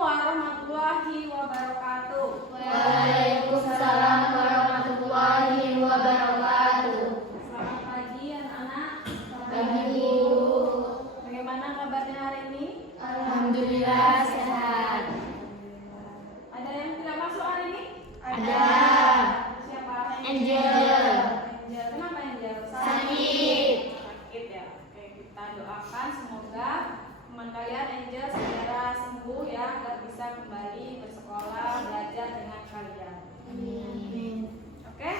warahmatullahi wabarakatuh. Waalaikumsalam warahmatullahi wabarakatuh. Selamat pagi anak-anak. Pagi Bu. Bagaimana kabarnya hari ini? Alhamdulillah sehat. Ada yang tidak masuk hari ini? Ada. Siapa? Angel. Angel. Kenapa Angel? Sakit. Sakit ya. Oke, kita doakan semoga teman kalian Angel segera sembuh ya, agar bisa kembali bersekolah belajar dengan kalian. Amin. Oke,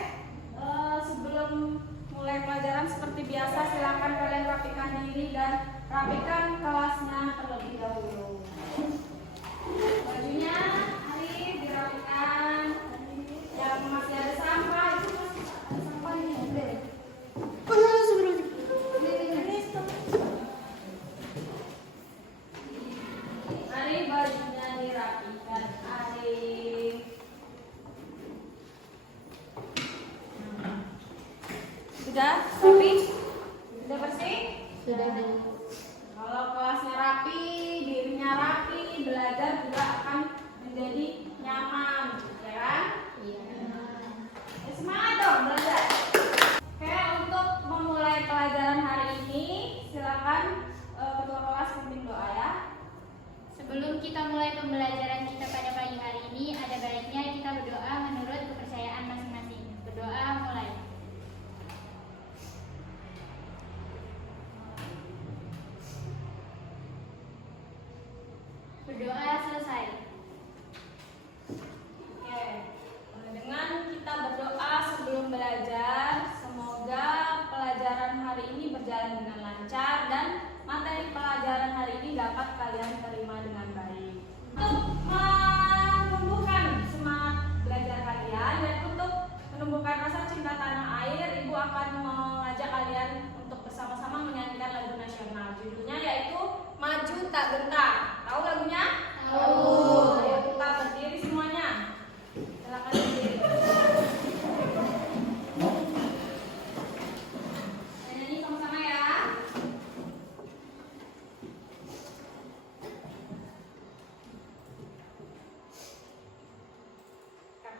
sebelum mulai pelajaran seperti biasa silakan kalian rapikan diri dan rapikan kelasnya terlebih dahulu. Bajunya hari dirapikan. Yang masih ada sampah itu masih ada sampah ini deh. Hari bajunya dirapikan. Hari sudah rapi? Sudah bersih? Sudah Bu. Kalau kelasnya rapi, dirinya rapi, belajar juga akan menjadi nyaman, ya kan? Iya. Ya, semangat dong belajar. Oke, untuk memulai pelajaran hari ini, silakan ketua kelas pimpin doa ya. Sebelum kita mulai pembelajaran kita pada pagi hari ini, ada baiknya kita berdoa menurut kepercayaan masing-masing. Berdoa mulai. Berdoa selesai. Oke, dengan kita berdoa sebelum belajar, semoga pelajaran hari ini berjalan dengan lancar dan materi pelajaran hari ini dapat kalian terima dengan baik. Untuk menumbuhkan semangat belajar kalian dan untuk menumbuhkan rasa cinta tanah air, Ibu akan mengajak kalian untuk bersama-sama menyanyikan lagu nasional. Judulnya yaitu Maju Tak Gentar. Tahu lagunya? Tahu. Ayo kita berdiri semuanya. Silakan berdiri. Nyanyi sama-sama ya. Cut.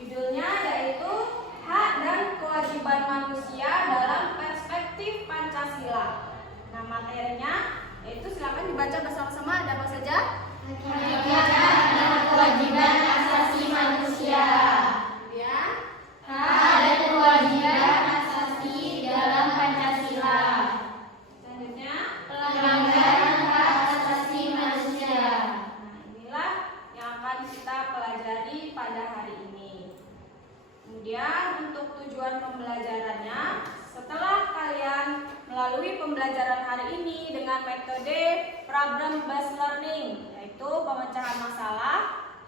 Judulnya yaitu Hak dan Kewajiban Manusia dalam Perspektif Pancasila. Nah, materinya yaitu silakan dibaca bersama-sama. Ada apa saja? Hak dan kewajiban asasi manusia. Ya. Hak dan kewajiban asasi dalam Pancasila. Selanjutnya, Pelanggaran hak asasi manusia. nah, inilah yang akan kita pelajari pada hari ini. Kemudian untuk tujuan pembelajarannya, setelah kalian melalui pembelajaran hari ini dengan dengan metode problem based learning, yaitu pemecahan masalah.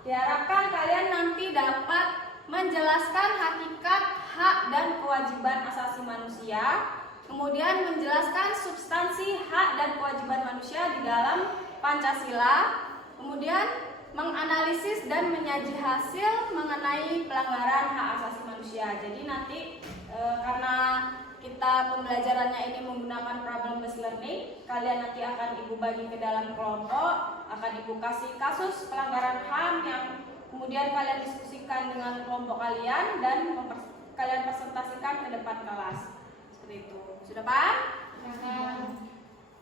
Diharapkan kalian nanti dapat menjelaskan hakikat, hak, dan kewajiban asasi manusia, kemudian menjelaskan substansi hak dan kewajiban manusia di dalam Pancasila, kemudian menganalisis dan menyaji hasil mengenai pelanggaran hak asasi manusia. Jadi nanti karena kita pembelajarannya ini menggunakan problem based learning, kalian nanti akan ibu bagi ke dalam kelompok, akan ibu kasih kasus pelanggaran HAM yang kemudian kalian diskusikan dengan kelompok kalian dan kalian presentasikan ke depan kelas. Seperti itu. Sudah paham?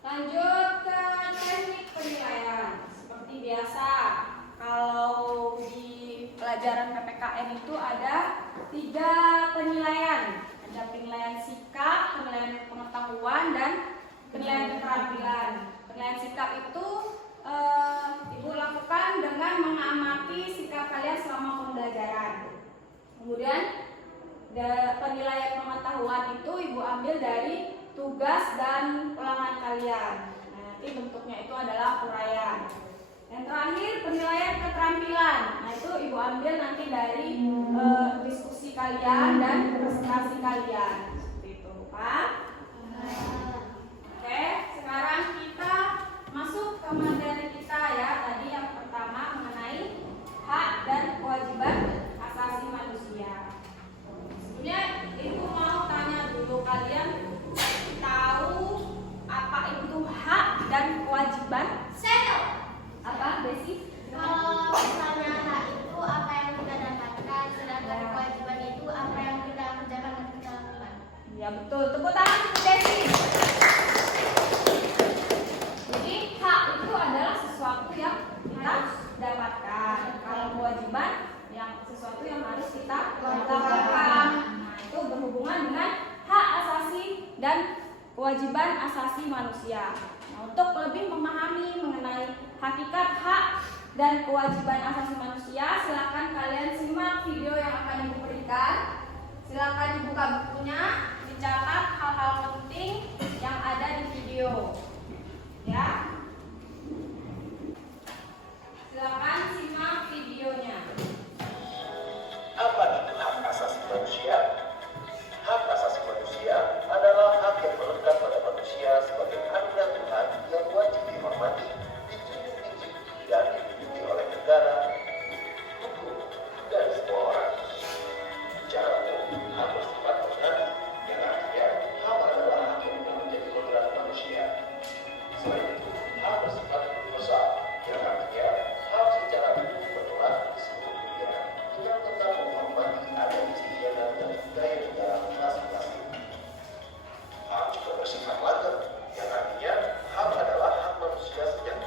Lanjut ke teknik penilaian. Seperti biasa, kalau di pelajaran PPKN itu ada 3 penilaian. Ada penilaian sikap, penilaian pengetahuan, dan penilaian keterampilan. Penilaian sikap itu Ibu lakukan dengan mengamati sikap kalian selama pembelajaran. Kemudian penilaian pengetahuan itu Ibu ambil dari tugas dan ulangan kalian. Nah, nanti bentuknya itu adalah uraian. Yang terakhir penilaian keterampilan. Nah, itu Ibu ambil nanti dari diskusi kalian dan presentasi kalian. Seperti itu, Pak. Oke, sekarang kita masuk ke materi kita ya. Tadi yang pertama mengenai hak dan kewajiban asasi manusia. Sebelumnya Ibu mau tanya dulu, kalian tahu apa itu hak dan kewajiban? Apa, Desi? Kalau misalnya hak itu apa yang kita dapatkan, sedangkan kewajiban itu apa yang kita kerjakan dan kita lakukan. Ya betul, tepuk tangan untuk Desi. Jadi hak itu adalah sesuatu yang kita dapatkan. Kalau kewajiban yang sesuatu yang harus kita lakukan. Nah, itu berhubungan dengan hak asasi dan kewajiban asasi manusia. Nah, untuk lebih memahami mengenai hakikat hak dan kewajiban asasi manusia, silakan kalian simak video yang akan Ibu berikan. Silakan dibuka bukunya, dicatat hal-hal penting yang ada di video. Ya. Silakan simak videonya. Apa itu hak asasi manusia? Hak asasi manusia adalah hak yang melekat pada manusia sebagai anugerah Tuhan yang wajib dihormati, dijunjung tinggi dan dilindungi oleh negara, hukum, dan semua orang. Secara umum, hak bersifat organik, yang artinya hak adalah hak yang menjadi kodrat manusia. Selain itu, hak bersifat universal, yang artinya hak secara umum berlaku di seluruh dunia, dengan tetap menghormati adat istiadat dan budaya negara masing-masing. Hak juga bersifat langgeng, yang artinya hak adalah hak manusia sejak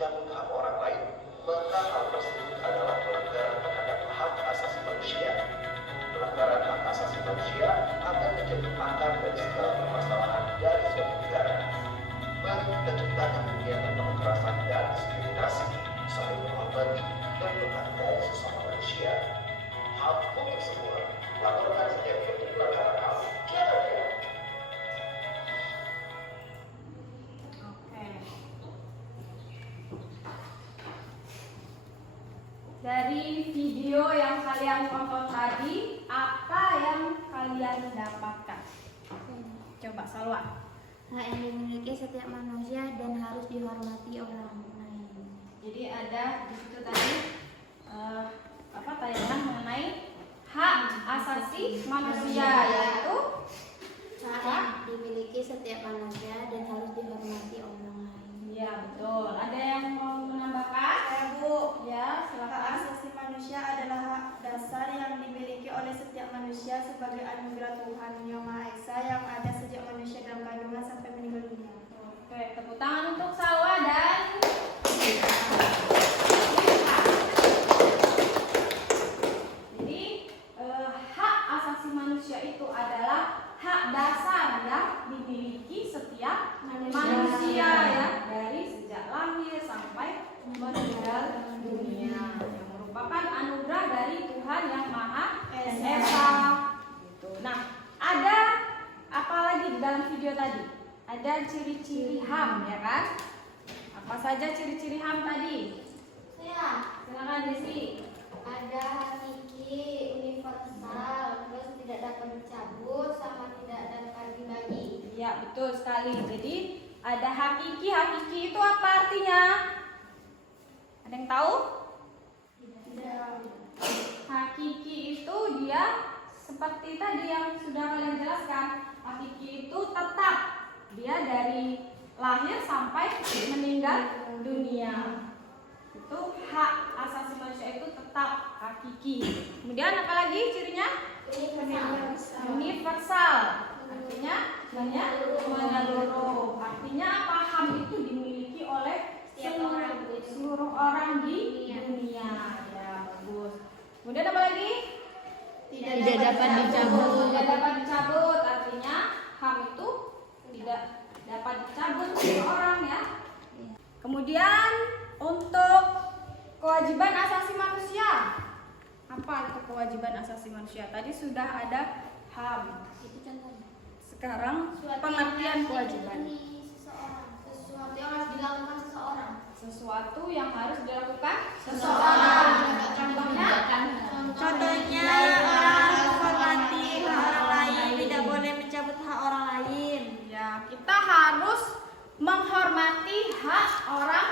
mencabut hak orang lain, maka hal tersebut adalah pelanggaran terhadap hak asasi manusia. Pelanggaran hak asasi manusia akan menjadi akar dari segala permasalahan dari suatu negara. Mari kita ciptakan dunia tanpa kekerasan dan diskriminasi, saling menghormati dan menghargai sesama manusia. HAM untuk semua. Laporkan setiap pelanggaran HAM. Kira-kira. Oke. Dari video yang kalian tonton tadi, apa yang kalian dapatkan? Coba Salwa. Hak yang dimiliki setiap manusia dan harus dihormati orang lain. Jadi ada di situ tadi tayangan mengenai hak asasi manusia, yaitu Hak yang dimiliki setiap manusia dan harus dihormati orang lain. ya betul. Ada yang mau menambahkan? Bu, Ya, hak silakan. asasi manusia adalah hak dasar yang dimiliki oleh setiap manusia sebagai anugerah Tuhan Yang Maha Esa yang ada sejak manusia dalam kandungan sampai meninggal dunia. Oke, tepuk tangan untuk Salwa dan jadi hak asasi manusia itu adalah hak dasar yang dimiliki setiap manusia ya, dari sejak lahir sampai meninggal dunia, yang merupakan anugerah dari Tuhan Yang Maha Esa. Gitu. Nah, ada apa lagi di dalam video tadi? Ada ciri-ciri HAM, ya kan? Apa saja ciri-ciri HAM tadi? Silakan Desi. Ada hakiki, universal, terus tidak dapat dicabut, sama tidak dapat dibagi. Ya, betul sekali. Jadi ada hakiki. Hakiki itu apa artinya? Ada yang tahu? Hakiki itu dia seperti tadi yang sudah kalian jelaskan. Hakiki itu tetap, dia dari lahir sampai meninggal dunia. Itu hak asasi manusia itu tetap hakiki. Kemudian apa lagi cirinya? Universal. Artinya menyeluruh. Artinya apa? HAM itu dimiliki oleh seluruh orang di dunia. Ya, bagus. Kemudian apa lagi? Tidak dapat dicabut. Tidak dapat dicabut. Artinya HAM itu tidak dapat dicabut oleh orang ya. Kemudian untuk kewajiban asasi manusia. Apa itu kewajiban asasi manusia? Tadi sudah ada HAM. Itu contohnya. Sekarang pengertian kewajiban. Sesuatu yang harus dilakukan seseorang. Sesuatu yang harus dilakukan Seseorang. Contohnya? Contohnya orang menghormati hak orang lain, tidak boleh mencabut hak orang lain. Ya, kita harus menghormati hak orang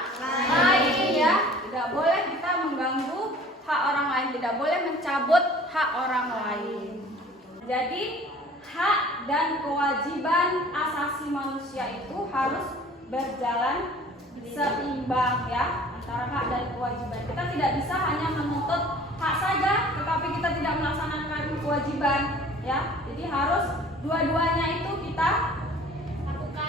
lain ya. Tidak boleh kita mengganggu hak orang lain, tidak boleh mencabut hak orang lain. Jadi hak dan kewajiban asasi manusia itu harus berjalan seimbang ya, antara hak dan kewajiban. Kita tidak bisa hanya menuntut hak saja tetapi kita tidak melaksanakan kewajiban ya. Jadi harus dua-duanya itu kita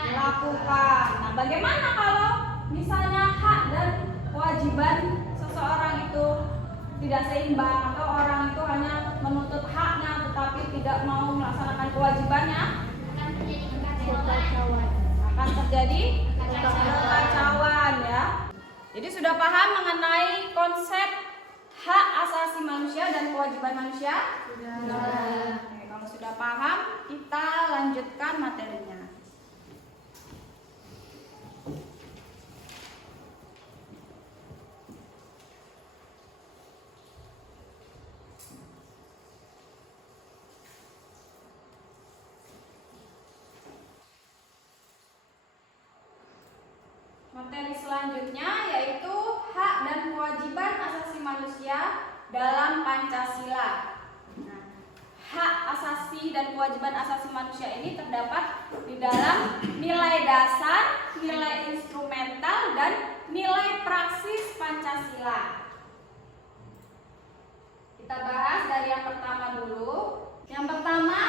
lakukan. Nah, bagaimana kalau misalnya hak dan kewajiban seseorang itu tidak seimbang, atau orang itu hanya menuntut haknya tetapi tidak mau melaksanakan kewajibannya? Akan terjadi kekacauan ya. Jadi sudah paham mengenai konsep hak asasi manusia dan kewajiban manusia? Sudah. Oke, kalau sudah paham, kita lanjutkan materinya. Materi selanjutnya yaitu hak dan kewajiban asasi manusia dalam Pancasila. Nah, hak asasi dan kewajiban asasi manusia ini terdapat di dalam nilai dasar, nilai instrumental, dan nilai praksis Pancasila. Kita bahas dari yang pertama dulu. Yang pertama,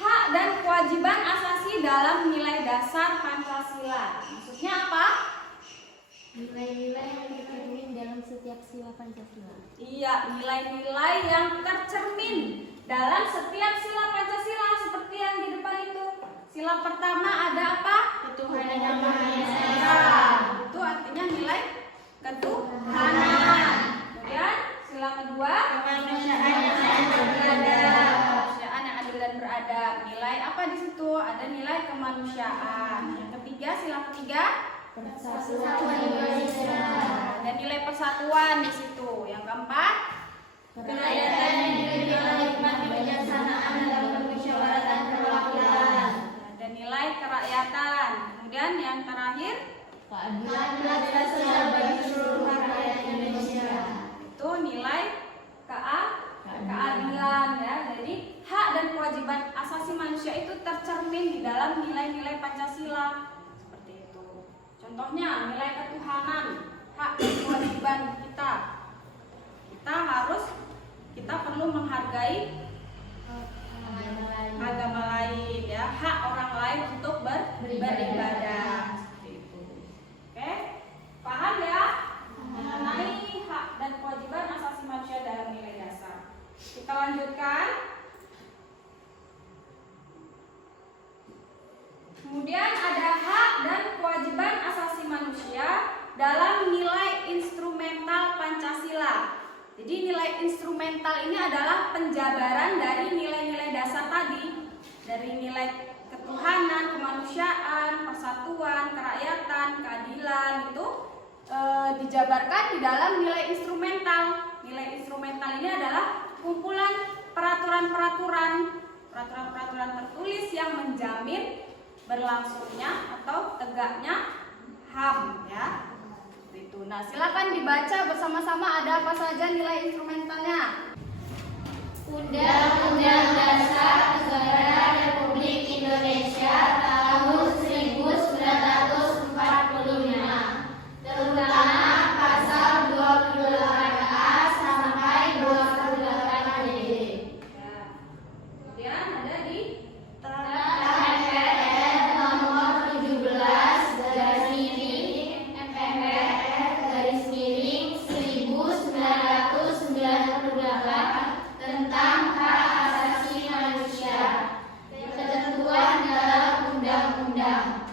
hak dan kewajiban asasi dalam nilai dasar Pancasila. Maksudnya apa? Nilai-nilai yang tercermin dalam setiap sila Pancasila. Iya, nilai-nilai yang tercermin dalam setiap sila Pancasila seperti yang di depan itu. Sila pertama ada apa? Ketuhanan yang Maha Esa. Ya, itu artinya nilai ketuhanan. Kemudian sila kedua, Kemanusiaan yang adil dan beradab. kemanusiaan yang adil dan beradab. Nilai apa di situ? Ada nilai kemanusiaan. Yang ketiga, sila ketiga, Persatuan Indonesia. ada nilai persatuan di situ. Yang keempat, Kerakyatan yang dimiliki oleh hikmat kebijaksanaan dalam permusyawaratan perwakilan. ada nilai kerakyatan. Kemudian yang terakhir, Keadilan sosial bagi seluruh rakyat Indonesia. itu nilai keadilan ya. Jadi hak dan kewajiban asasi manusia itu tercermin di dalam nilai-nilai Pancasila. Seperti itu. Contohnya nilai ketuhanan, hak dan kewajiban kita. Kita perlu menghargai agama lain ya, hak orang lain untuk beribadah. Seperti itu. Oke? Paham ya? Mengenai hak dan kewajiban asasi manusia dalam nilai dasar. Kita lanjutkan. Kemudian ada hak dan kewajiban asasi manusia dalam nilai instrumental Pancasila. Jadi nilai instrumental ini adalah penjabaran dari nilai-nilai dasar tadi. Dari nilai ketuhanan, kemanusiaan, persatuan, kerakyatan, keadilan itu dijabarkan di dalam nilai instrumental. Nilai instrumental ini adalah kumpulan peraturan-peraturan tertulis yang menjamin berlangsungnya atau tegaknya HAM ya. Itu. Nah, silakan dibaca bersama-sama ada apa saja nilai instrumentalnya. Undang-Undang Dasar Negara Republik Indonesia tahun 1945, terutama pasal 28A sampai 28D. Ya. Kemudian ada di MPR nomor 17/MPR/1998 tentang hak asasi manusia. Ketentuan dalam undang-undang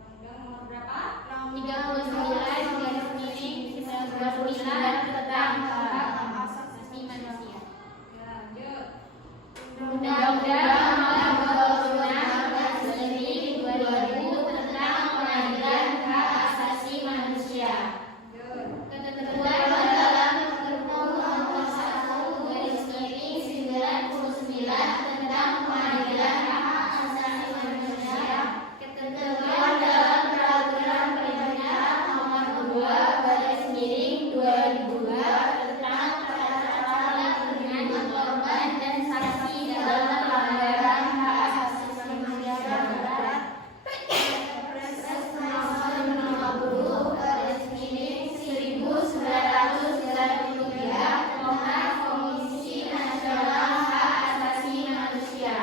nomor berapa? 39/1999 tentang hak asasi manusia. Ya, lanjut. Undang-Undang Nomor 26/2000 tentang Pengadilan Hak Asasi Manusia. Lanjut. Ketentuan dalam Perpres Nomor 1/99 tentang Pengadilan Hak Asasi Manusia. Ketentuan dalam Peraturan Pemerintah Nomor 2/2002 tentang tata cara perlindungan korban dan saksi dalam pelanggaran hak asasi manusia berat. Perpres Nomor 50/1993 tentang Komisi Nasional Hak Asasi Manusia.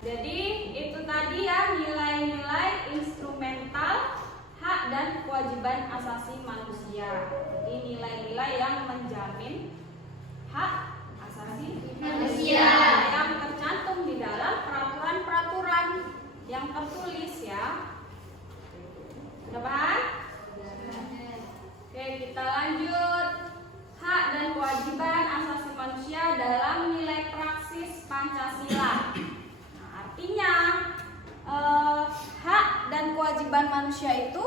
Jadi itu tadi ya nilai-nilai instrumental hak dan kewajiban asasi manusia. Jadi nilai-nilai yang menjamin hak asasi Manusia. yang tercantum di dalam peraturan-peraturan yang tertulis ya. Sudah paham? Oke, kita lanjut. Hak dan kewajiban asasi manusia dalam nilai praksis Pancasila. Nah, artinya hak dan kewajiban manusia itu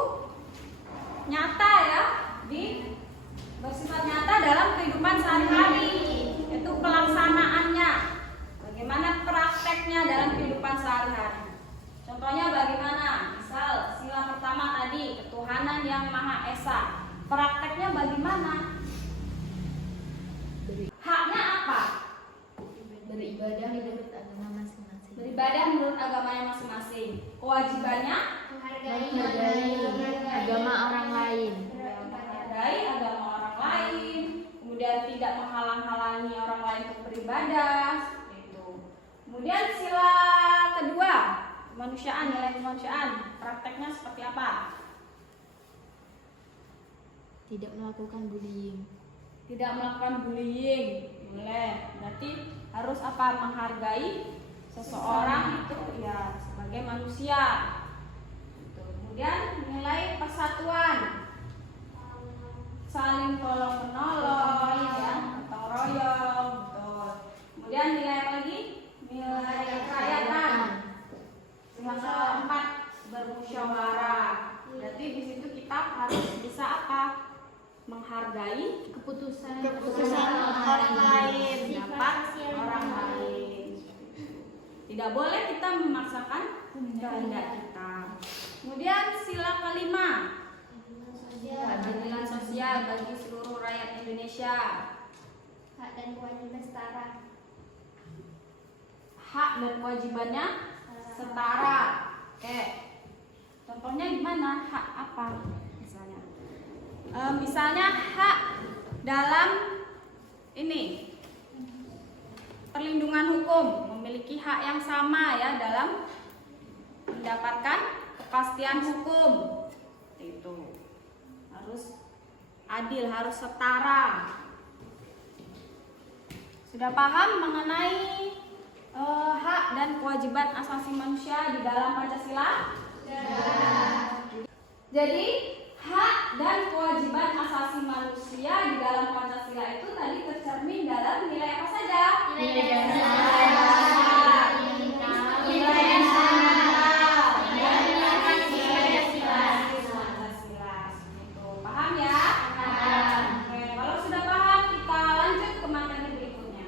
nyata ya, bersifat nyata dalam kehidupan sehari-hari. Itu pelaksanaannya, bagaimana prakteknya dalam kehidupan sehari-hari. Contohnya bagaimana? Misal sila pertama tadi, ketuhanan yang Maha Esa. Prakteknya bagaimana? Haknya apa? Beribadah menurut agama masing-masing. Beribadah menurut agamanya masing-masing. Kewajibannya Menghargai agama orang lain. menghargai agama orang lain, kemudian tidak menghalang-halangi orang lain untuk beribadah, seperti itu. Kemudian sila kedua, kemanusiaan, nilai kemanusiaan. Prakteknya seperti apa? Tidak melakukan bullying. Tidak melakukan bullying. Boleh. Berarti harus apa? Menghargai seseorang itu ya sebagai manusia. Kemudian nilai persatuan, saling tolong menolong, ya, gotong royong, betul. Kemudian nilai apa lagi? Nilai kerakyatan. Yang keempat, bermusyawarah. Berarti di situ kita harus bisa apa? Menghargai Keputusan orang lain. pendapat orang lain. Tidak boleh kita memaksakan kehendak kita. Kemudian sila kelima, keadilan sosial bagi seluruh rakyat Indonesia. hak dan kewajiban setara. Hak dan kewajibannya setara. Oke. Contohnya gimana? Hak apa misalnya? Misalnya hak dalam ini perlindungan hukum, memiliki hak yang sama ya dalam mendapatkan kepastian hukum. Itu harus adil, harus setara. Sudah paham mengenai hak dan kewajiban asasi manusia di dalam Pancasila? Jadi hak dan kewajiban asasi manusia di dalam Pancasila itu tadi tercermin dalam nilai apa saja? Nilai dasar, nilai dasar, nilai Pancasila. Gitu. Paham ya? Paham. Oke, kalau sudah paham kita lanjut ke materi berikutnya.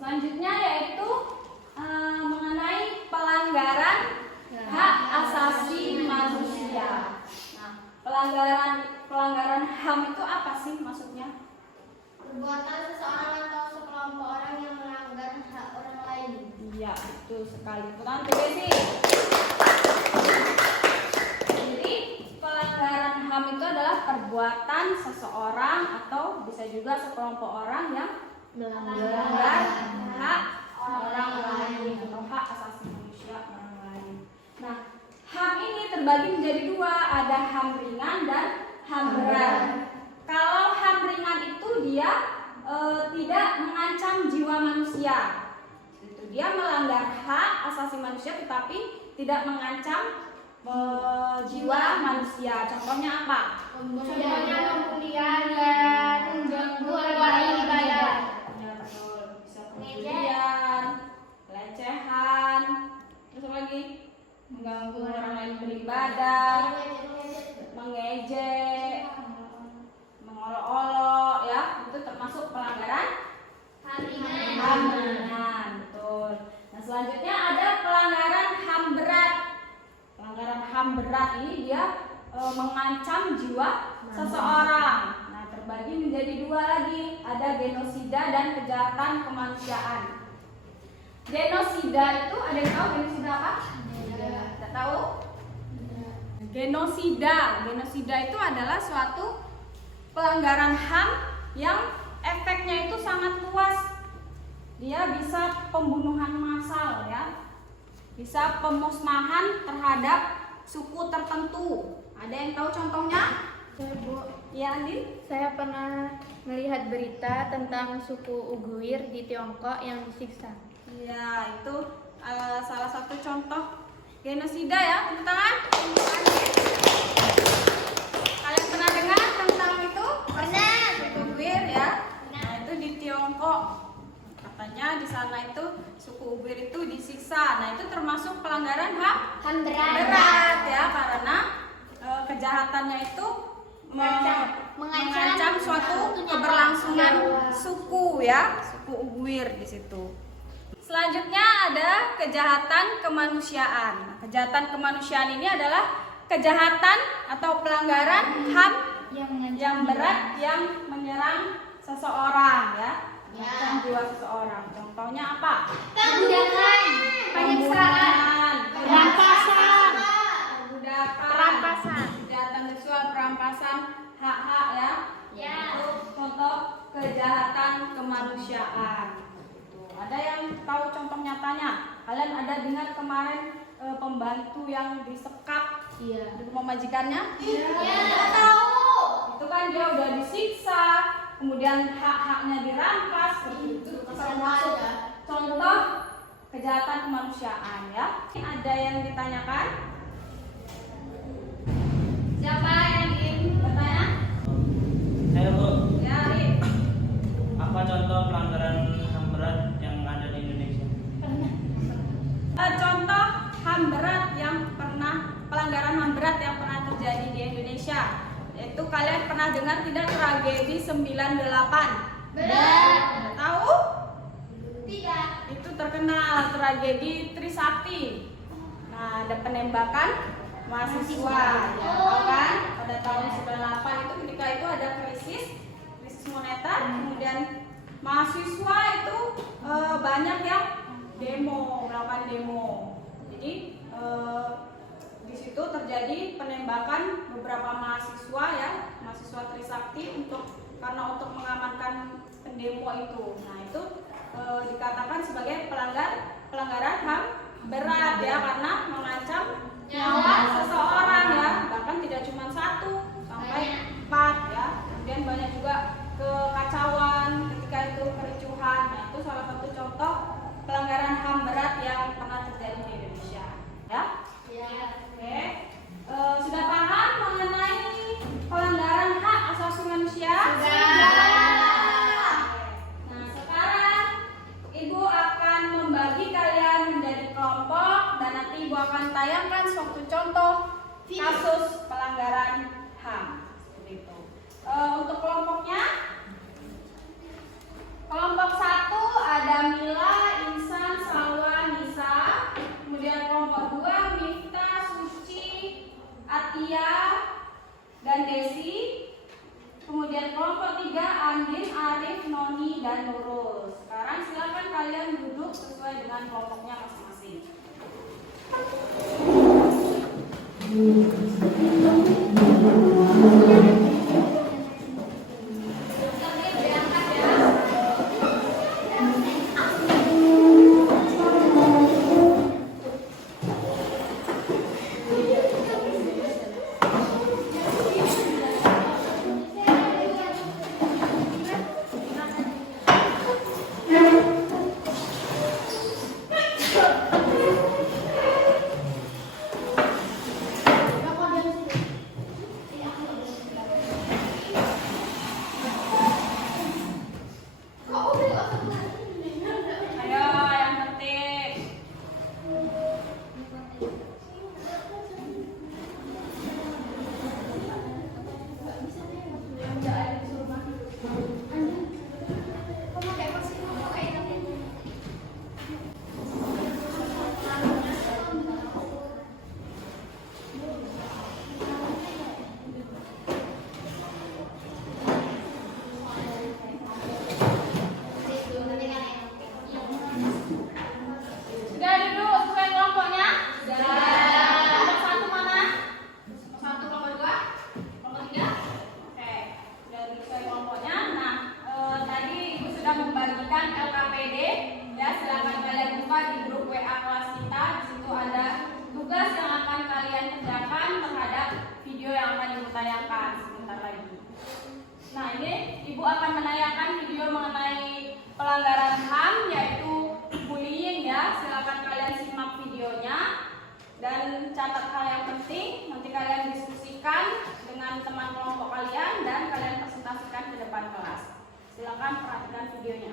Selanjutnya yaitu mengenai pelanggaran hak asasi manusia. Nah, pelanggaran HAM itu apa sih maksudnya? Perbuatan seseorang atau sekelompok orang yang melanggar hak orang lain. Iya, betul sekali. Bukan Bu Desi. Jadi pelanggaran HAM itu adalah perbuatan seseorang atau bisa juga sekelompok orang yang melanggar hak orang lain atau hak asasi manusia orang lain. Nah, HAM ini terbagi menjadi dua, ada HAM ringan dan HAM berat. Kalau HAM ringan itu dia tidak mengancam jiwa manusia. Dia melanggar hak asasi manusia tetapi tidak mengancam jiwa manusia. Contohnya apa? Contohnya pembulian dan mengganggu ibadah. Ya betul. Bisa pembulian, pelecehan, terus apa lagi? Mengganggu orang lain beribadah, mengejek, mengolok-olok, ya itu termasuk pelanggaran HAM ringan. Betul. Nah selanjutnya ada pelanggaran HAM berat. Pelanggaran HAM berat ini dia mengancam jiwa seseorang. Nah terbagi menjadi dua lagi, ada genosida dan kejahatan kemanusiaan. Genosida itu ada yang tahu genosida apa? Tidak tahu? Genosida itu adalah suatu pelanggaran HAM yang efeknya itu sangat luas. Dia bisa pembunuhan massal ya, bisa pemusnahan terhadap suku tertentu. Ada yang tahu contohnya? Saya, Bu, Ya Andin? saya pernah melihat berita tentang suku Uiguur di Tiongkok yang disiksa. Ya itu salah satu contoh genosida ya. Tepuk tangan. Kalian pernah dengar tentang itu? Pernah. Suku Uiguur ya. Nah itu di Tiongkok. Katanya di sana itu suku Uiguur itu disiksa. Nah itu termasuk pelanggaran HAM berat ya karena kejahatannya itu mengancam suatu keberlangsungan suku ya, suku Uiguur di situ. Selanjutnya ada kejahatan kemanusiaan. Kejahatan kemanusiaan ini adalah kejahatan atau pelanggaran HAM yang berat yang menyerang seseorang ya. mengancam jiwa seseorang. Contohnya apa? Perbudakan, penyiksaan, Perampasan, perbudakan, Perampasan. kejahatan seksual, perampasan hak-hak ya. Ya. Itu contoh kejahatan kemanusiaan. Gitu. Ada yang tahu contoh nyatanya? Kalian ada dengar kemarin pembantu yang disekap di rumah majikannya? Ya, tahu. Itu kan dia udah disiksa, kemudian hak-haknya dirampas, itu termasuk contoh kejahatan kemanusiaan ya. Ada yang ditanyakan? Siapa yang ingin bertanya? Saya Bu, Ya, Rif. apa contoh pelanggaran HAM berat yang ada di Indonesia? Contoh HAM berat yang pelanggaran HAM berat yang pernah terjadi di Indonesia. Itu kalian pernah dengar tidak tragedi 98? Benar. Tahu? Tidak. Itu terkenal tragedi Trisakti. Nah, ada penembakan mahasiswa, ya, tahu kan? Pada tahun 98 itu ketika itu ada krisis moneter, kemudian mahasiswa itu banyak yang melakukan demo. Jadi di situ terjadi penembakan beberapa mahasiswa ya, mahasiswa Trisakti karena untuk mengamankan pendemo itu. Nah, itu dikatakan sebagai pelanggaran HAM berat ya, karena mengancam nyawa seseorang ya, bahkan tidak cuma 1 sampai 4 ya. Kemudian banyak juga kekacauan ketika itu, kericuhan. Nah, itu salah satu contoh pelanggaran HAM berat yang pernah terjadi di Indonesia ya. Oke. Sudah paham mengenai pelanggaran hak asasi manusia? Nah, sekarang Ibu akan membagi kalian menjadi kelompok dan nanti Ibu akan tayangkan suatu contoh kasus pelanggaran HAM. Seperti itu. Untuk kelompoknya, kelompok 1 ada Mila, Insan, Salwa, Nisa. Kemudian kelompok 2 Mifta, Suci, Atia, dan Desi. Kemudian kelompok 3 Andin, Arif, Noni, dan Nurul. Sekarang silakan kalian duduk sesuai dengan kelompoknya masing-masing. Ayo yang tertib. Sudah duduk sesuai kelompoknya? Sudah. Kelompok 1 mana? Kelompok 1, kelompok 2, kelompok 3? Oke, sudah duduk sesuai kelompoknya. Nah, tadi Ibu sudah membagikan LKPD. Ya, silakan kalian buka di grup WA kelas kita. Di situ ada tugas yang akan kalian kerjakan terhadap video yang akan Ibu tayangkan sebentar lagi. Nah, ini Ibu akan menayangkan video mengenai pelanggaran HAM yaitu bullying ya. Silakan kalian simak videonya dan catat hal yang penting. Nanti kalian diskusikan dengan teman kelompok kalian dan kalian presentasikan ke depan kelas. Silakan perhatikan videonya.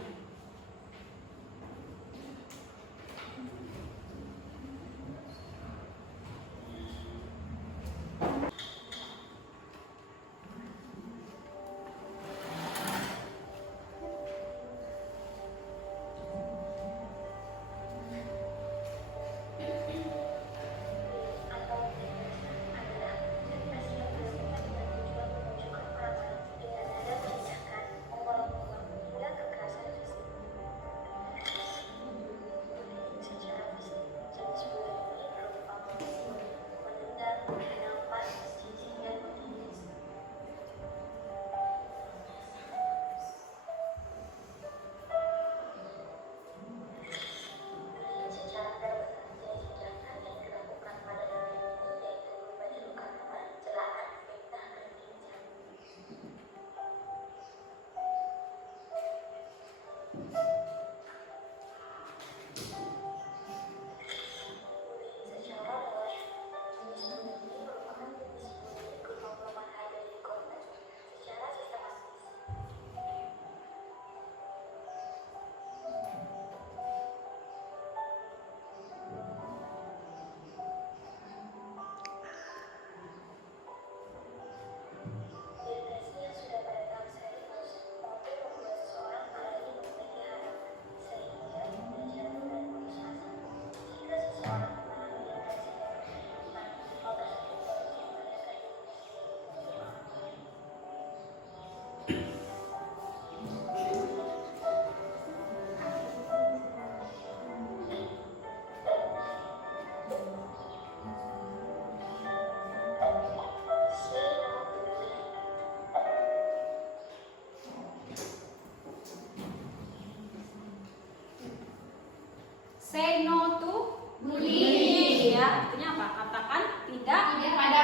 Say no to bullying. Ya, artinya apa? Katakan tidak pada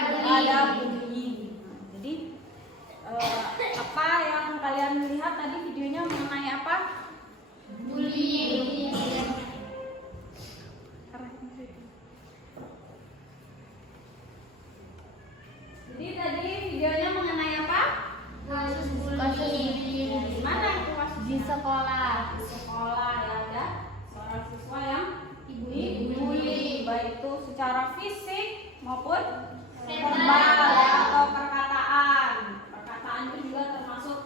bullying. Jadi apa yang kalian lihat tadi videonya mengenai apa? bullying. Jadi tadi videonya mengenai apa? Kasus bullying. Di mana itu kasus? Di sekolah. Di sekolah ya, ada seorang siswa yang dibully, baik itu secara fisik maupun verbal ya, atau perkataan. Perkataan itu juga termasuk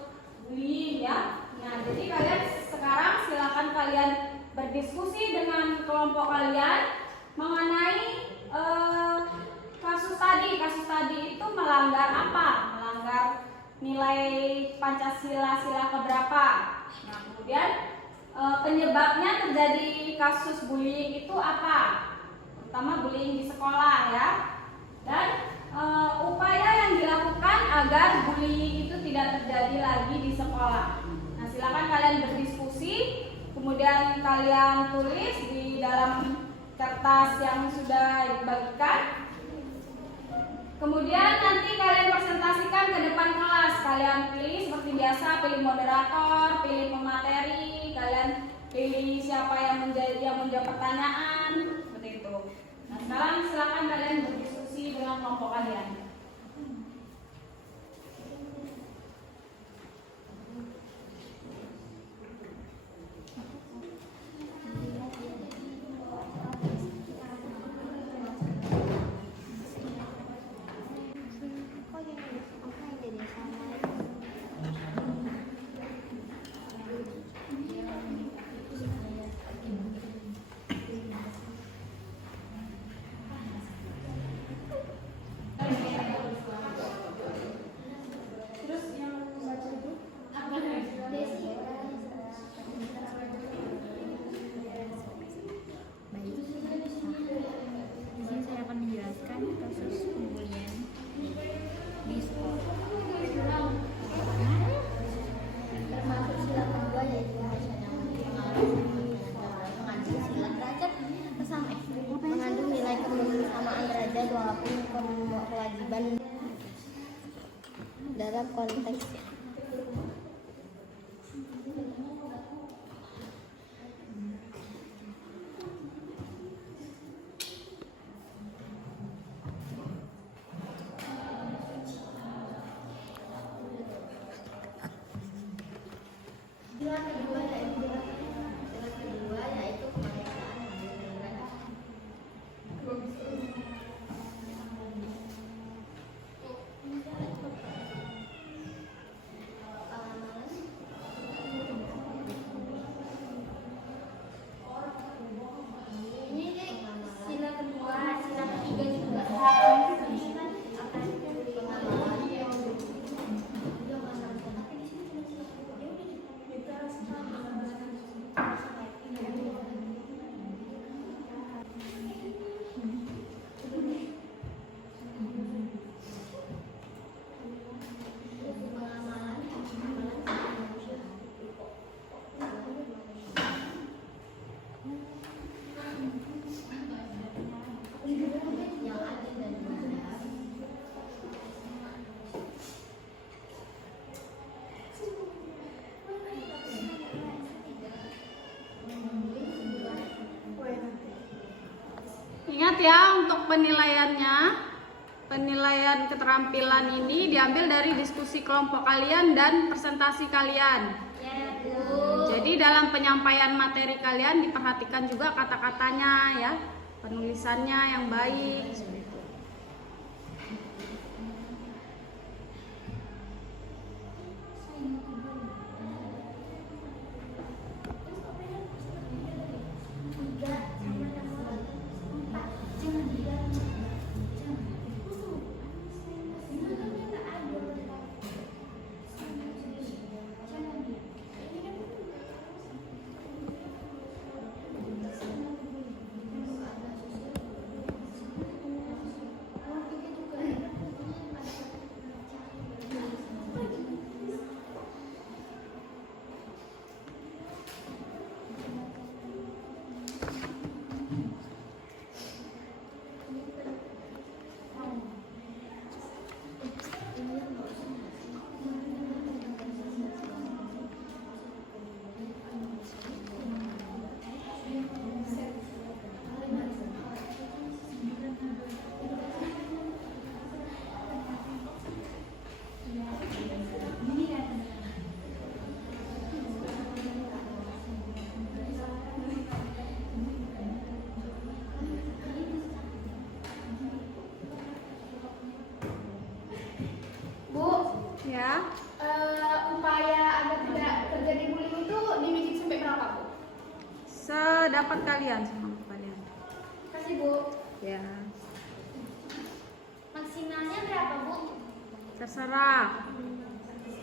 bullying ya. Nah, jadi kalian sekarang silakan kalian berdiskusi dengan kelompok kalian mengenai kasus tadi. Kasus tadi itu melanggar apa? Melanggar nilai Pancasila sila keberapa? Nah, kemudian penyebabnya terjadi kasus bullying itu apa? Terutama bullying di sekolah ya. Dan upaya yang dilakukan agar bullying itu tidak terjadi lagi di sekolah. Nah, silakan kalian berdiskusi, kemudian kalian tulis di dalam kertas yang sudah dibagikan. Kemudian nanti kalian presentasikan ke depan kelas. Kalian pilih seperti biasa, pilih moderator, pilih pemateri, kalian pilih siapa yang menjawab pertanyaan, seperti itu. Nah, sekarang silakan kalian berdiskusi dengan kelompok kalian. Mengandung nilai kebersamaan derajat walaupun kewajiban dalam konteksnya. Ingat ya, untuk penilaian keterampilan ini diambil dari diskusi kelompok kalian dan presentasi kalian. Jadi dalam penyampaian materi kalian diperhatikan juga kata-katanya ya, penulisannya yang baik. dapat kalian semua kalian. Kasih Bu. Ya, Maksimalnya berapa Bu? terserah.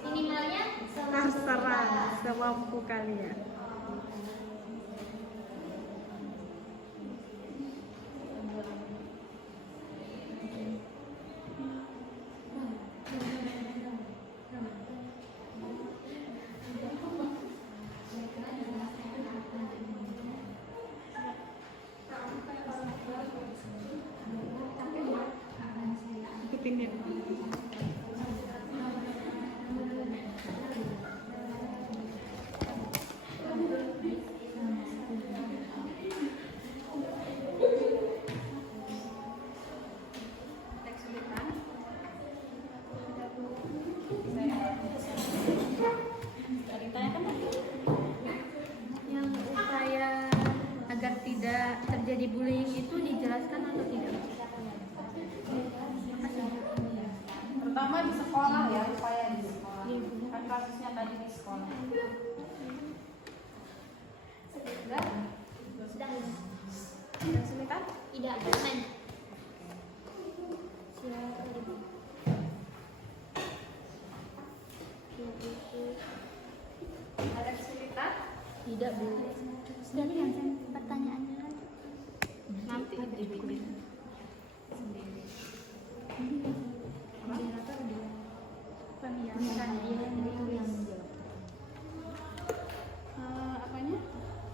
Minimalnya? Terserah semampu kalian. Aku pindah. Yang upaya agar tidak terjadi bullying itu dijelaskan atau tidak? Terutama di sekolah ya, upaya di sekolah. Kan kasusnya tadi di sekolah. Sudah? Sudah. Sudah sebentar? Tidak. Aman. Ada kesulitan? Tidak, Bu. Sudah nih pertanyaannya kan. Nanti dibikin. Apanya?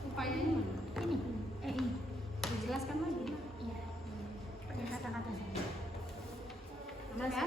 Upayanya mana? Ini. Ini. Dijelaskan lagi. Iya. Pakai kata-kata saja. Jelas ya?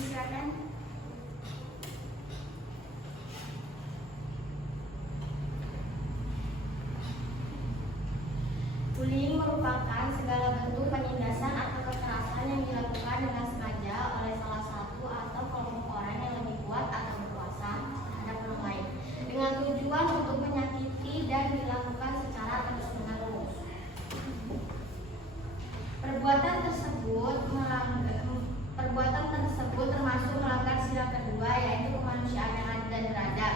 Silakan. Bullying merupakan segala bentuk penindasan atau kekerasan yang dilakukan dengan sengaja oleh salah satu atau kelompok orang yang lebih kuat atau berkuasa terhadap orang lain dengan tujuan untuk menyakiti dan dilakukan secara terus-menerus. Perbuatan tersebut termasuk melanggar sila kedua, yaitu kemanusiaan yang adil dan beradab.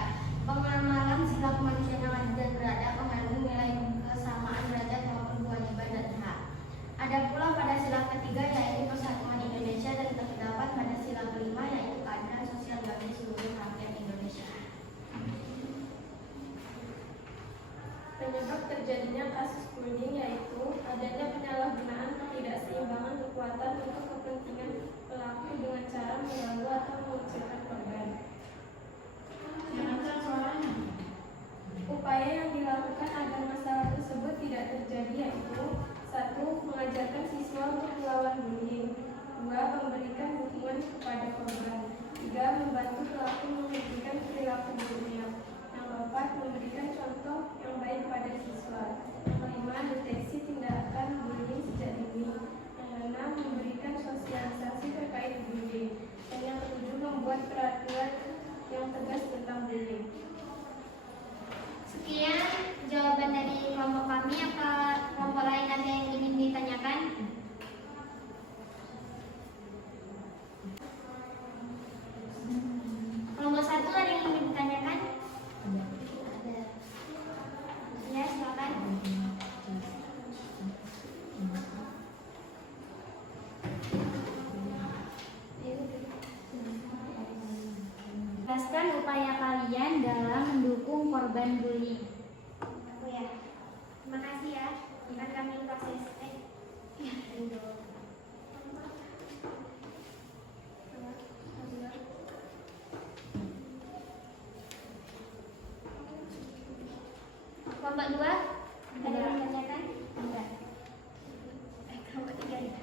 Pengamalan sila kemanusiaan yang adil dan beradab mengandung nilai kesamaan derajat maupun kewajiban dan hak. Ada pula pada sila ketiga, yaitu persatuan Indonesia, dan terdapat pada sila kelima, yaitu keadilan sosial bagi seluruh rakyat Indonesia. Penyebab terjadinya kasus bullying yaitu adanya penyalahgunaan ketidakseimbangan kekuatan untuk kepentingan pelaku dengan cara mengganggu atau mengecilkan korban. Upaya yang dilakukan agar masalah tersebut tidak terjadi yaitu 1. Mengajarkan siswa untuk melawan bullying. 2. Memberikan dukungan kepada korban. 3. Membantu pelaku menghentikan perilaku bullying. Yang keempat, memberikan contoh yang baik pada siswa. Yang kelima, deteksi tindakan bullying sejak dini. Yang keenam, memberikan sosialisasi terkait bullying. Dan yang ketujuh, membuat peraturan yang tegas tentang bullying. Sekian jawaban dari kelompok kami. Apa kelompok lain ada yang ingin ditanyakan? Kelompok 1 ada yang ingin ditanyakan? Ya, silakan. Jelaskan upaya kalian dalam mendukung korban bullying. Aku ya. Terima kasih ya. Kan kami proses. Kelompok 2 ada yang ditanyakan? Enggak. Kelompok 3 ya.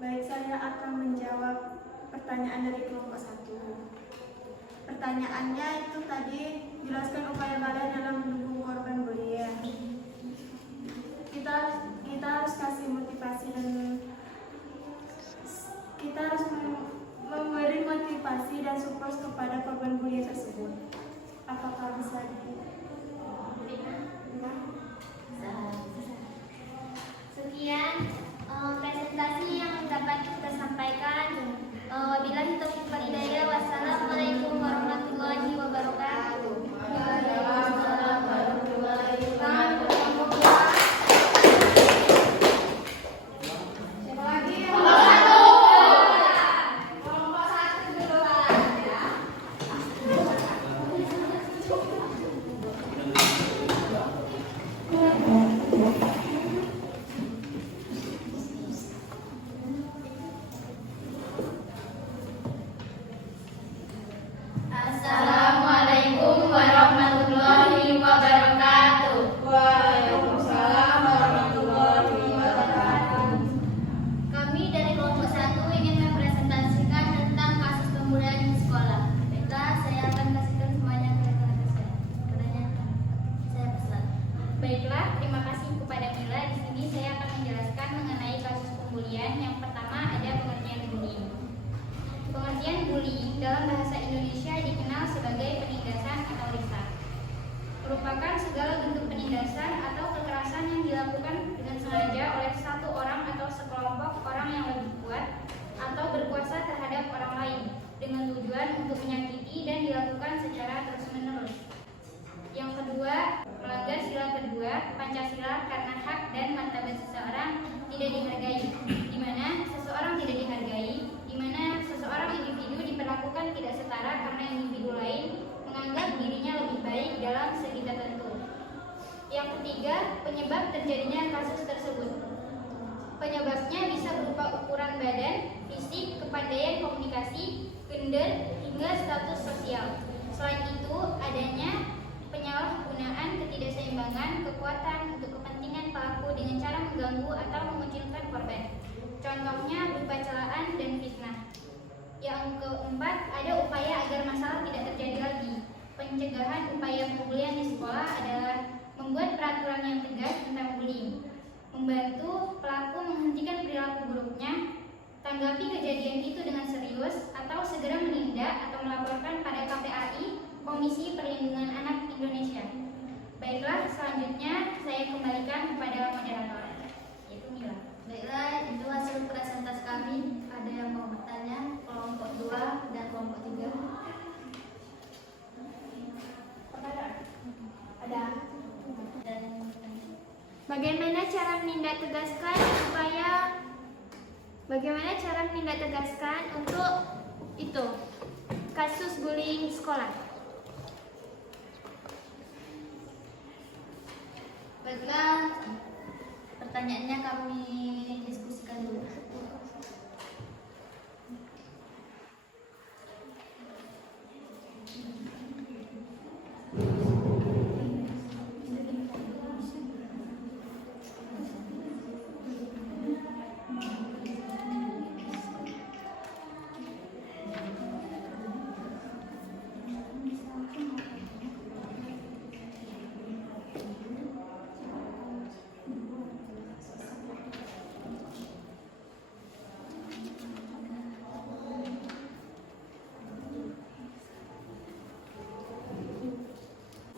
Baik, saya akan menjawab pertanyaan dari kelompok 1. Pertanyaannya itu tadi, jelaskan upaya kalian dalam mendukung korban bullying. Kita harus kasih motivasi dan kita harus memberi motivasi dan support kepada korban bullying tersebut. Apakah bisa Sekian presentasi yang dapat kita sampaikan. Wabillahi taufiq wal hidayah. Wassalamualaikum warahmatullahi wabarakatuh. Waalaikumsalam warahmatullahi wabarakatuh. Siapa lagi? Pancasila karena hak dan martabat seseorang tidak dihargai, di mana seseorang tidak dihargai, di mana seseorang individu diperlakukan tidak setara karena individu lain menganggap dirinya lebih baik dalam segi tertentu. Yang ketiga, penyebab terjadinya kasus tersebut. Penyebabnya bisa berupa ukuran badan, fisik, kepandaian komunikasi, gender, hingga status sosial. Selain itu, adanya penyalahgunaan ketidakseimbangan kekuatan untuk kepentingan pelaku dengan cara mengganggu atau mengucilkan korban. Contohnya berupa celaan dan fitnah. Yang keempat, ada upaya agar masalah tidak terjadi lagi. Pencegahan upaya pembulian di sekolah adalah membuat peraturan yang tegas tentang bullying, membantu pelaku menghentikan perilaku buruknya, tanggapi kejadian itu dengan serius, atau segera menindak atau melaporkan pada KPAI, Komisi Perlindungan Anak Indonesia. Baiklah, selanjutnya saya kembalikan kepada moderator, yaitu Mila. Baiklah, itu hasil presentasi kami. Ada yang mau bertanya? Kelompok 2 dan kelompok 3. Ada. Bagaimana cara menindak tegaskan untuk itu kasus bullying di sekolah? Baiklah, pertanyaannya kami diskusikan dulu.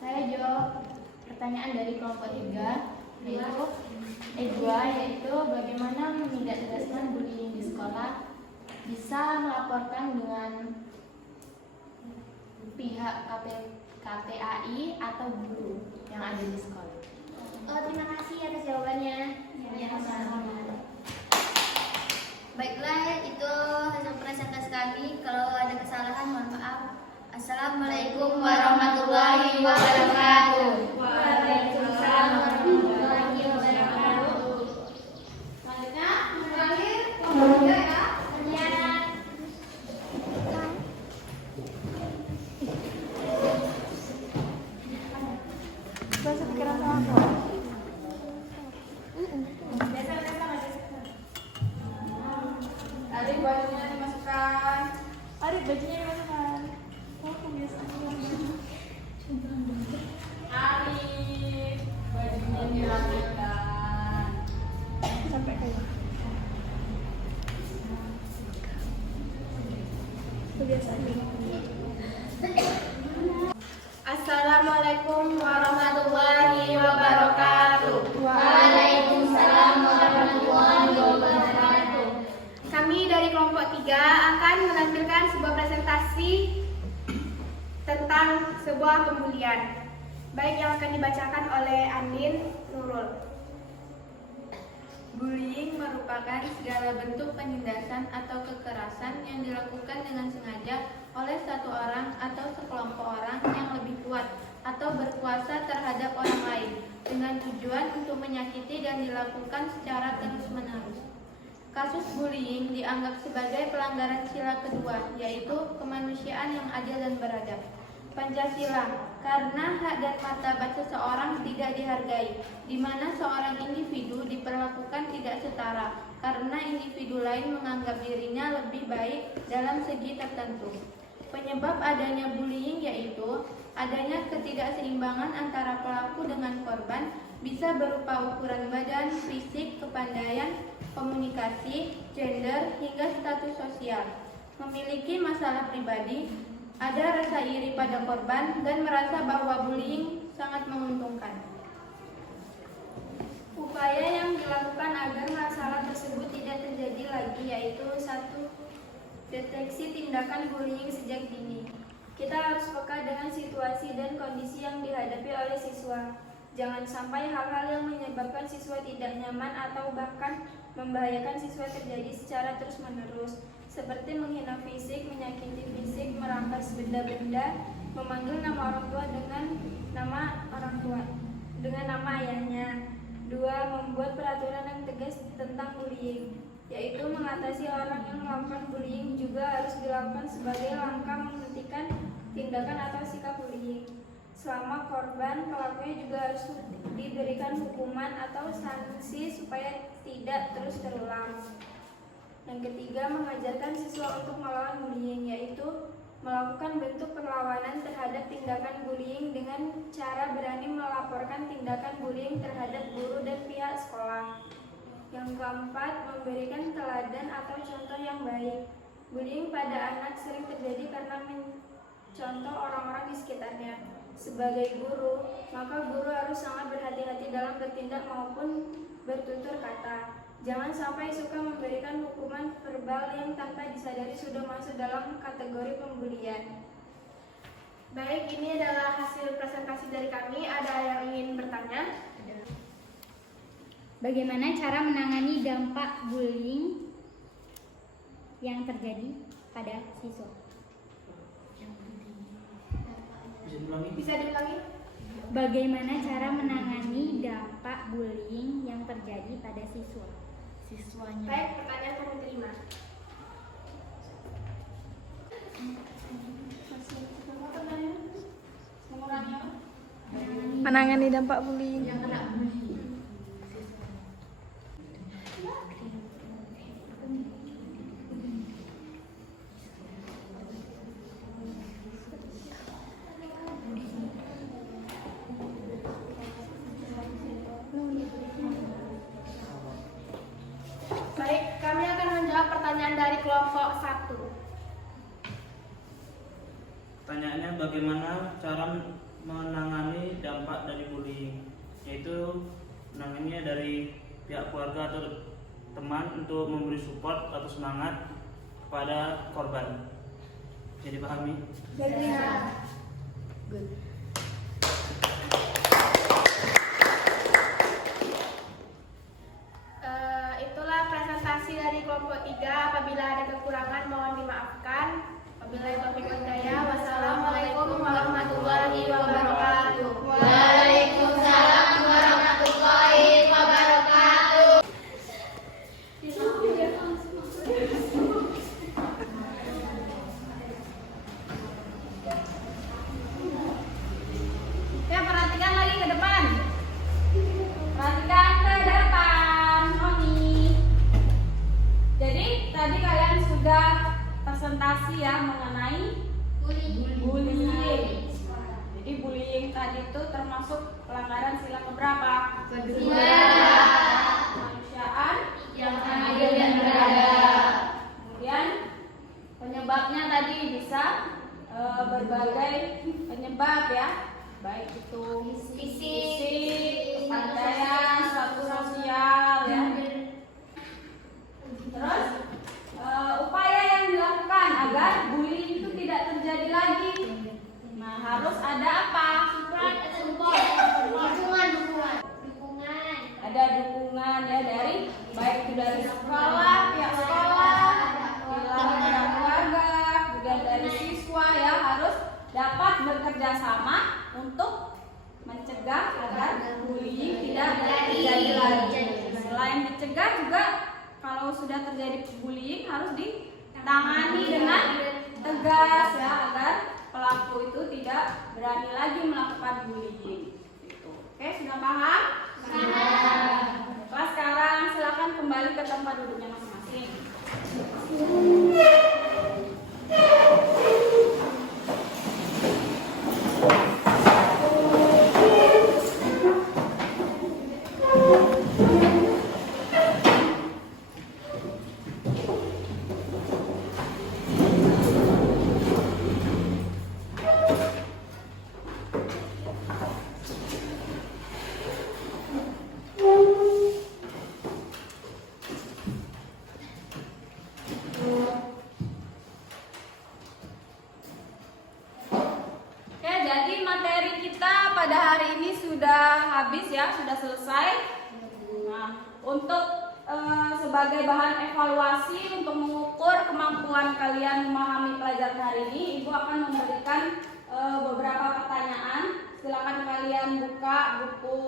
Saya jawab pertanyaan dari kelompok 3 yaitu bagaimana menindak tegaskan bullying di sekolah. Bisa melaporkan dengan pihak KPAI atau guru yang ada di sekolah. Terima kasih atas jawabannya. Ya, sama-sama. Baiklah, itu hasil presentasi kami. Kalau ada kesalahan, mohon maaf. Assalamualaikum warahmatullahi wabarakatuh. Waalaikumsalam warahmatullahi wabarakatuh. Selanjutnya, terakhir kelompok 3 ya. Adik bajunya dimasukkan. Adik bajunya dimasukkan. Oh, kebiasaan. Adik bajunya dirapikan. Sampai kayak kebiasaan. Assalamualaikum warahmatullahi wabarakatuh. Waalaikumsalam warahmatullahi wabarakatuh. Kami dari kelompok 3 akan menampilkan sebuah presentasi tentang sebuah pembulian. Baik, yang akan dibacakan oleh Andin Nurul. Bullying merupakan segala bentuk penindasan atau kekerasan yang dilakukan dengan sengaja oleh satu orang atau sekelompok orang yang lebih kuat atau berkuasa terhadap orang lain dengan tujuan untuk menyakiti dan dilakukan secara terus-menerus. Kasus bullying dianggap sebagai pelanggaran sila kedua, yaitu kemanusiaan yang adil dan beradab. Pancasila, karena hak dan martabat seseorang tidak dihargai, di mana seorang individu diperlakukan tidak setara karena individu lain menganggap dirinya lebih baik dalam segi tertentu. Penyebab adanya bullying yaitu adanya ketidakseimbangan antara pelaku dengan korban, bisa berupa ukuran badan, fisik, kepandaian, komunikasi, gender, hingga status sosial. Memiliki masalah pribadi, ada rasa iri pada korban, dan merasa bahwa bullying sangat menguntungkan. Upaya yang dilakukan agar masalah tersebut tidak terjadi lagi yaitu 1. Deteksi tindakan bullying sejak dini. Kita harus peka dengan situasi dan kondisi yang dihadapi oleh siswa. Jangan sampai hal-hal yang menyebabkan siswa tidak nyaman atau bahkan membahayakan siswa terjadi secara terus-menerus, seperti menghina fisik, menyakiti fisik, merampas benda-benda, memanggil nama orang tua dengan nama ayahnya. 2. Membuat peraturan yang tegas tentang bullying, yaitu mengatasi orang yang melakukan bullying juga harus dilakukan sebagai langkah menghentikan tindakan atau sikap bullying. Selama korban, pelakunya juga harus diberikan hukuman atau sanksi supaya tidak terus terulang. Yang ketiga, mengajarkan siswa untuk melawan bullying, yaitu melakukan bentuk perlawanan terhadap tindakan bullying dengan cara berani melaporkan tindakan bullying terhadap guru dan pihak sekolah. Yang keempat, memberikan teladan atau contoh yang baik. Bullying pada anak sering terjadi karena mencontoh orang-orang di sekitarnya. Sebagai guru, maka guru harus sangat berhati-hati dalam bertindak maupun bertutur kata. Jangan sampai suka memberikan hukuman verbal yang tanpa disadari sudah masuk dalam kategori pembulian. Baik, ini adalah hasil presentasi dari kami. Ada yang ingin bertanya? Bagaimana cara menangani dampak bullying yang terjadi pada siswa? Bisa diulangi? Bagaimana cara menangani dampak bullying yang terjadi pada siswanya? Baik, pertanyaan kami terima. Menangani dampak bullying. Baik, kami akan menjawab pertanyaan dari kelompok 1. Pertanyaannya, bagaimana cara menangani dampak dari bullying? Yaitu menanganinya dari pihak keluarga atau teman untuk memberi support atau semangat kepada korban. Jadi pahami? Itulah presentasi dari kelompok 3. Apabila ada kekurangan mohon dimaafkan. Wabillahi taufiq wal hidayah. Wassalamualaikum warahmatullahi wabarakatuh. Waalaikumsalam warahmatullahi wabarakatuh. Ya, perhatikan lagi ke depan. Perhatikan ke depan, Noni. Jadi tadi kalian sudah presentasi ya mengenai bullying. Jadi bullying tadi itu termasuk pelanggaran sila keberapa? Kedua. Kemanusiaan Yang adil dan beradab. Kemudian penyebabnya tadi bisa berbagai penyebab ya, baik itu fisik, kepandaian, status sosial ya. Terus upaya yang dilakukan agar bullying itu tidak terjadi lagi. Nah, harus ada apa? Dukungan. Ada dukungan ya dari baik itu dari sekolah, pihak sekolah, pihak keluarga, kemudian dari siswa ya, harus dapat bekerja sama untuk mencegah agar bullying tidak terjadi lagi. Selain dicegah juga kalau sudah terjadi bullying harus ditangani dengan tegas ya, agar pelaku itu tidak berani lagi melakukan bullying. Gitu. Oke, sudah paham? Kelas sekarang silakan kembali ke tempat duduknya masing-masing. sudah habis ya, sudah selesai. Nah, untuk sebagai bahan evaluasi untuk mengukur kemampuan kalian memahami pelajaran hari ini, Ibu akan memberikan beberapa pertanyaan. Silakan kalian buka buku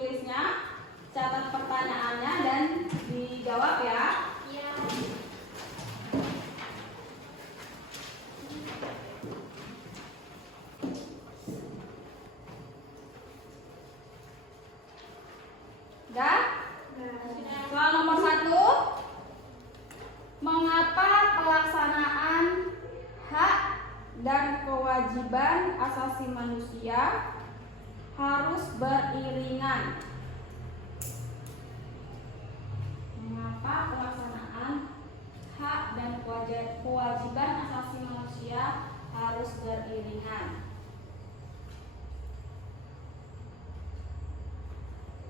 tulisnya, catat pertanyaannya dan dijawab ya. Iya. Sudah? Soal nomor 1, mengapa pelaksanaan hak dan kewajiban asasi manusia harus beriringan? Mengapa pelaksanaan hak dan kewajiban asasi manusia harus beriringan?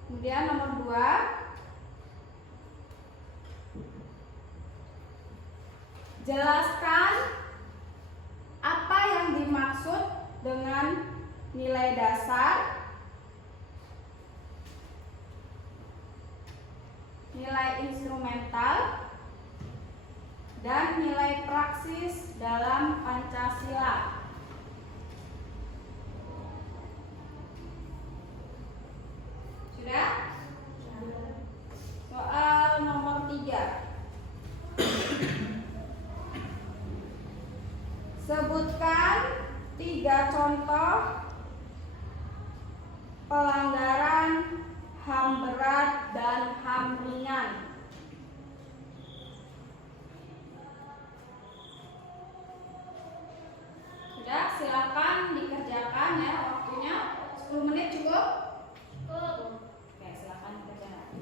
Kemudian nomor 2, jelaskan apa yang dimaksud dengan nilai dasar, nilai instrumental, dan nilai praksis dalam Pancasila. Sudah? Soal nomor 3. Sebutkan 3 contoh pelanggaran HAM berat dan HAM ringan. Sudah, silakan dikerjakan ya, waktunya 10 menit cukup? Oke, silakan dikerjakan.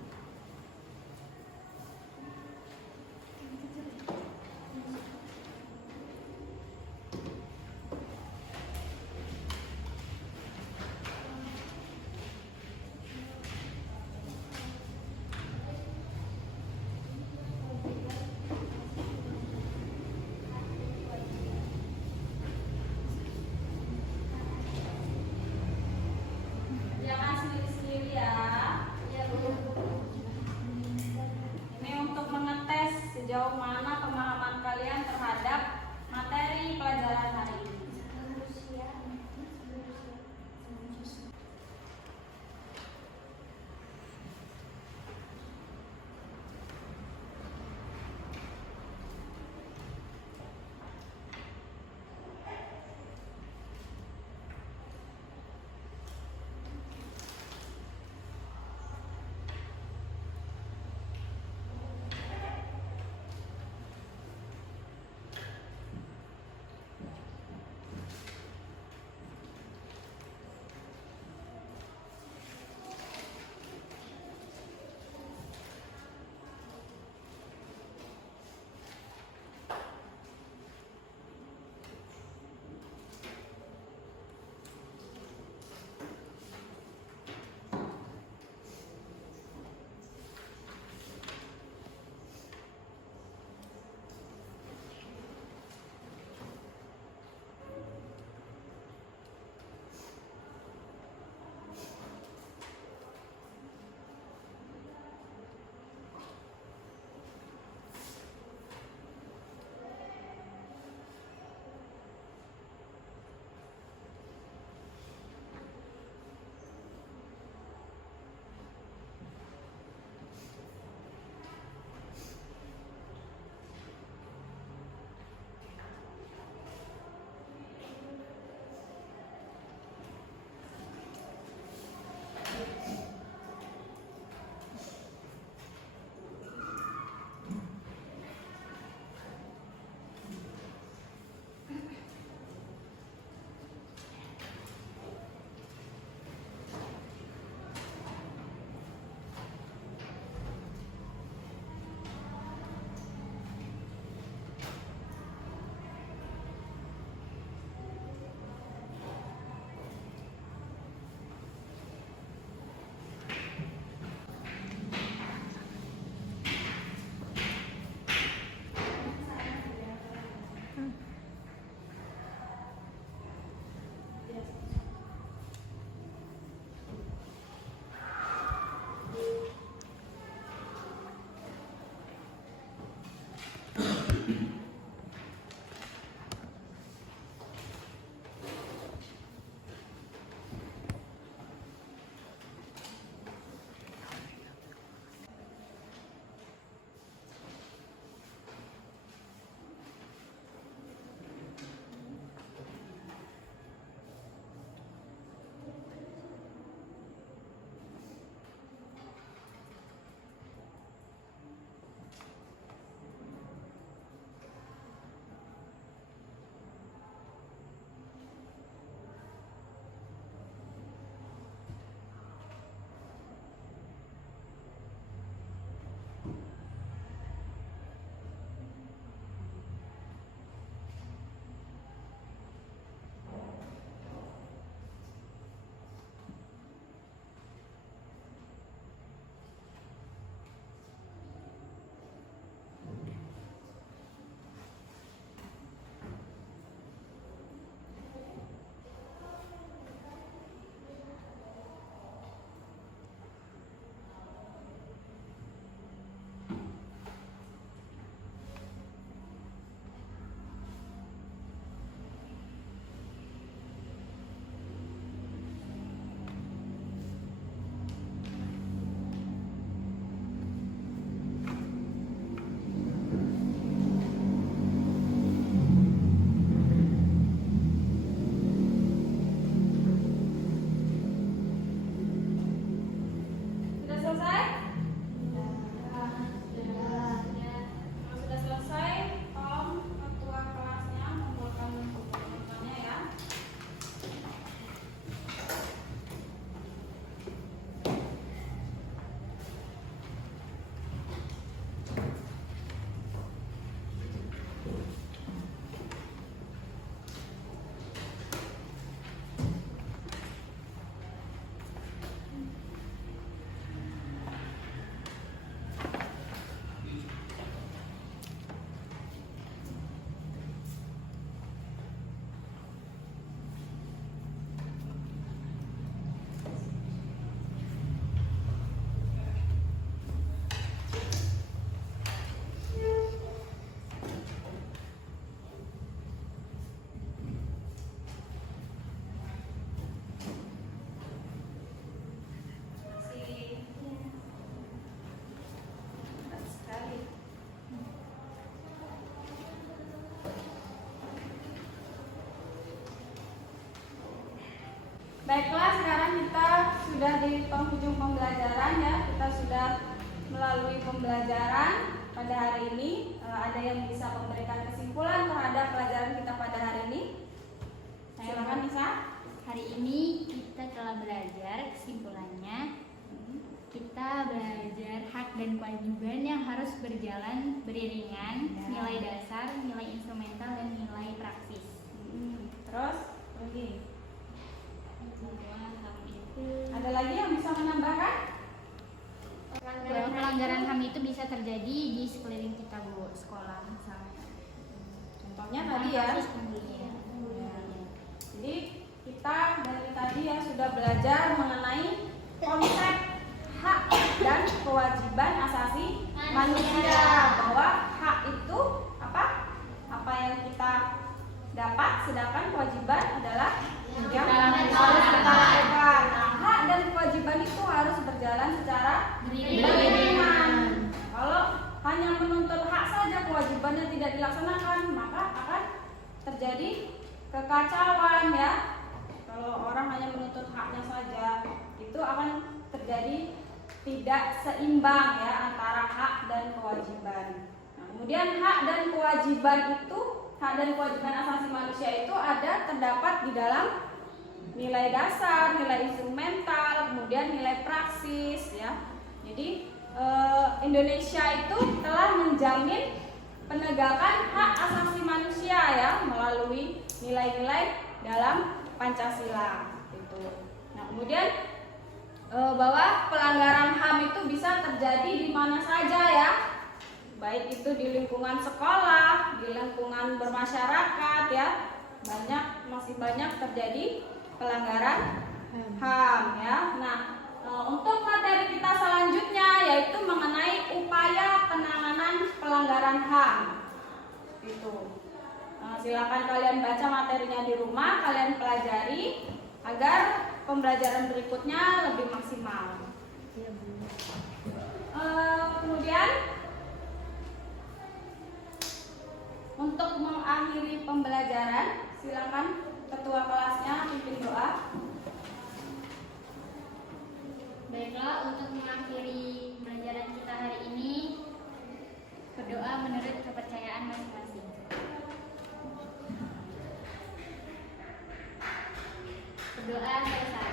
Yang Baiklah, sekarang kita sudah di penghujung pembelajaran ya. Kita sudah melalui pembelajaran pada hari ini. Ada yang bisa memberikan kesimpulan terhadap pelajaran kita pada hari ini? Silakan Nisa. Hari ini kita telah belajar, kesimpulannya kita belajar hak dan kewajiban yang harus berjalan beriringan, nilai dasar, nilai instrumental, dan nilai praksis. Terus lagi. Ada lagi yang bisa menambahkan? Bahwa pelanggaran HAM itu bisa terjadi di sekeliling kita, Bu, sekolah misalnya. Contohnya tadi ya. Kasus pembulian. Jadi kita dari tadi ya sudah belajar mengenai konsep hak dan kewajiban asasi manusia, bahwa hak itu apa yang kita dapat, sedangkan kewajiban adalah yang harus kita lakukan. Nah, hak dan kewajiban itu harus berjalan secara beriringan. Kalau hanya menuntut hak saja, kewajibannya tidak dilaksanakan, maka akan terjadi kekacauan ya. Kalau orang hanya menuntut haknya saja, itu akan terjadi tidak seimbang ya antara hak dan kewajiban. Nah, kemudian hak dan kewajiban itu, hak dan kewajiban asasi manusia itu terdapat di dalam nilai dasar, nilai instrumental, kemudian nilai praksis ya. Jadi Indonesia itu telah menjamin penegakan hak asasi manusia ya melalui nilai-nilai dalam Pancasila itu. Nah, kemudian bahwa pelanggaran HAM itu bisa terjadi di mana saja ya, baik itu di lingkungan sekolah, di lingkungan bermasyarakat ya, masih banyak terjadi pelanggaran HAM ya. Nah, untuk materi kita selanjutnya yaitu mengenai upaya penanganan pelanggaran HAM itu. Silakan kalian baca materinya di rumah, kalian pelajari agar pembelajaran berikutnya lebih maksimal. Kemudian untuk mengakhiri pembelajaran, silakan ketua kelasnya pimpin doa. Baiklah, untuk mengakhiri pembelajaran kita hari ini, berdoa menurut kepercayaan masing-masing. Berdoa selesai.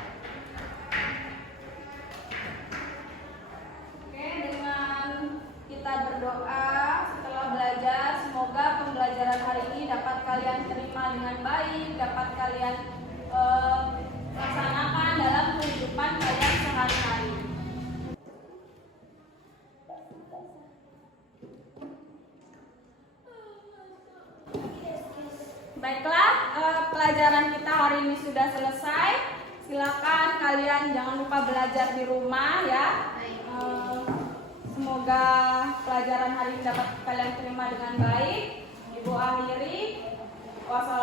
Oke, dengan kita berdoa setelah belajar, semoga pembelajaran hari ini dapat kalian terima dengan baik, dapat kalian laksanakan dalam kehidupan kalian sehari-hari. Baiklah, pelajaran kita hari ini sudah selesai. Silakan kalian jangan lupa belajar di rumah ya. Semoga pelajaran hari ini dapat kalian terima dengan baik. Ibu akhiri. Wassalamualaikum.